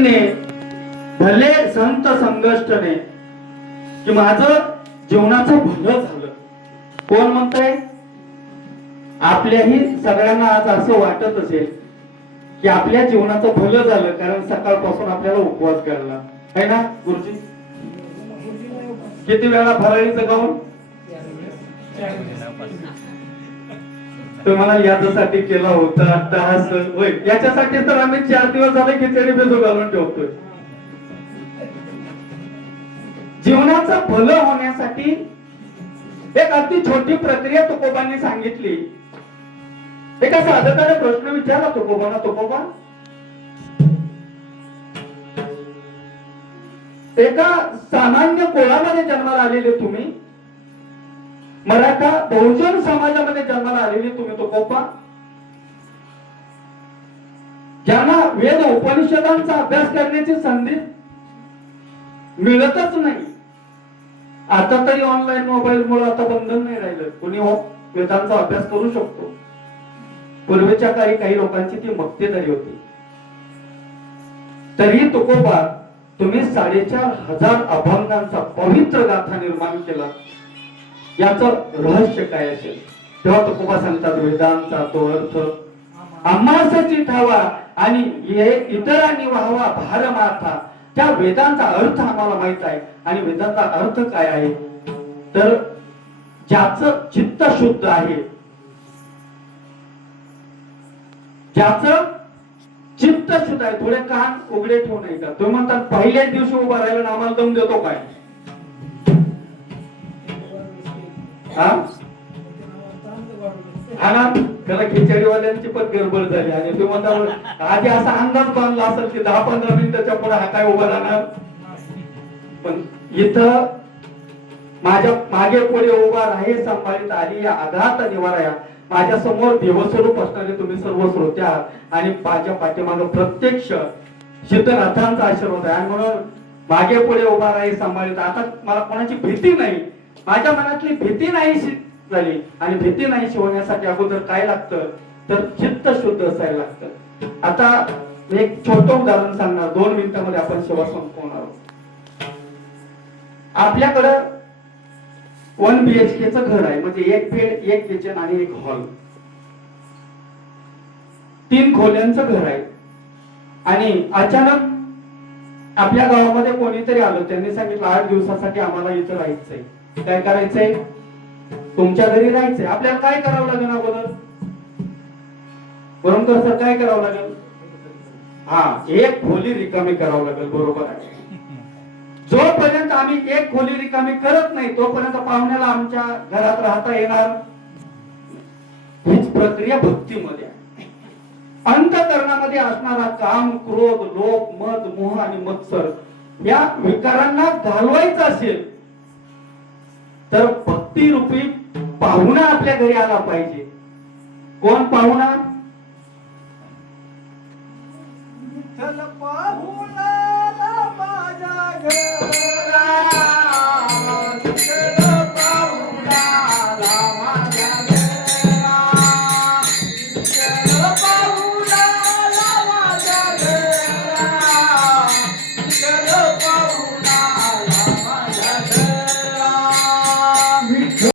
भक्तीने भले संत संघष्टने की माझं जीवनाचं भलं झालं. कोण म्हणतंय? आपल्याही सगळ्यांना आज असं वाटत असेल की आपल्या जीवनाचं भलं झालं, कारण सकाळपासून आपल्याला उपवास करायला आहे ना गुरुजी. किती वेळा फराळीचं गाऊन तुम्हाला याच्यासाठी केला होता तास होय, याच्यासाठी तर आम्ही 4 दिवस झाले खिचडी भिजू घालून ठेवतोय. जीवनाचं भलं होण्यासाठी एक अगदी छोटी प्रक्रिया तुकोबांनी सांगितली. एका साधकाने प्रश्न विचारला तुकोबांना, तुकोबा एका सामान्य कुळामध्ये जन्माला आलेले तुम्ही, मराठा बहुजन समाजामध्ये जन्माला आलेले तुम्ही तुकोबा, ज्यांना वेद उपनिषदांचा अभ्यास करण्याची संधी मिळतच नाही. आता तरी ऑनलाईन मोबाईल मुळे आता बंधन नाही राहिलं, कुणी वेदांचा अभ्यास करू शकतो. पूर्वीच्या काळी काही लोकांची ती मक्तेदारी होती. तरी तुकोबा तुम्ही 4,500 अभंगांचा पवित्र गाथा निर्माण केला. याचं रहस्य काय असेल? तेव्हा तुकोबा सांगतात वेदांचा तो अर्थ आम्हासाठी ठावा आणि इतरांनी व्हावा भार माथा. त्या वेदांचा अर्थ आम्हाला माहित आहे. आणि वेदांचा अर्थ काय आहे? तर ज्याचं चित्त शुद्ध आहे, ज्याचं चित्त शुद्ध आहे. थोडे कान उघडे ठेवून ऐका. तुम्ही म्हणतात पहिल्याच दिवशी उभा राहिला ना आम्हाला दम देतो काय? हा ना, त्याला खिचडीवाल्यांची पण गडबड झाली. आणि तुम्ही म्हणता आधी असा अंदाज बांधला असेल की 10-15 मिनिटाच्या पुढे हा काय उभा राहणार. पण इथं माझ्या मागे पुढे उभा राहे सांभाळीत आली या आघात निवाराया. माझ्या समोर देवस्वरूप असणारे तुम्ही सर्व श्रोते आहात आणि माझ्या पाठीमागे प्रत्यक्ष सिद्धनाथांचा आशीर्वाद आहे. आणि म्हणून मागे पुढे उभा राहे सांभाळीत. आता मला कोणाची भीती नाही, माझ्या मनातली भीती नाहीशी झाली. आणि भीती नाहीशी होण्यासाठी अगोदर काय लागतं तर चित्त शुद्ध असायला लागतं. आता एक छोटं उदाहरण सांगणार, 2 मिनिटांमध्ये आपण सेवा संपवणार आहोत. आपल्याकडं 1 BHK चं घर आहे, म्हणजे 1 बेड 1 किचन आणि 1 हॉल, 3 खोल्यांचं घर आहे. आणि अचानक आपल्या गावामध्ये कोणीतरी आलं, त्यांनी सांगितलं 8 दिवसासाठी आम्हाला इथं राहायचंय. काय करायचंय? तुमच्या घरी राहायचंय. आपल्याला काय करावं लागेल अगोदर? बरोबर सर, काय करावं लागेल? हा, 1 खोली रिकामी करावं लागेल. बरोबर आहे. जोपर्यंत आम्ही 1 खोली रिकामी करत नाही तोपर्यंत पाहुण्याला आमच्या घरात राहता येणार. हीच प्रक्रिया भक्तीमध्ये आहे. अंतःकरणामध्ये असणारा काम, क्रोध, लोभ, मद, मोह आणि मत्सर या विकारांना घालवायचं असेल तर भक्ती रूपी पाहुणा आपल्या घरी आला पाहिजे. कोण पाहुणा?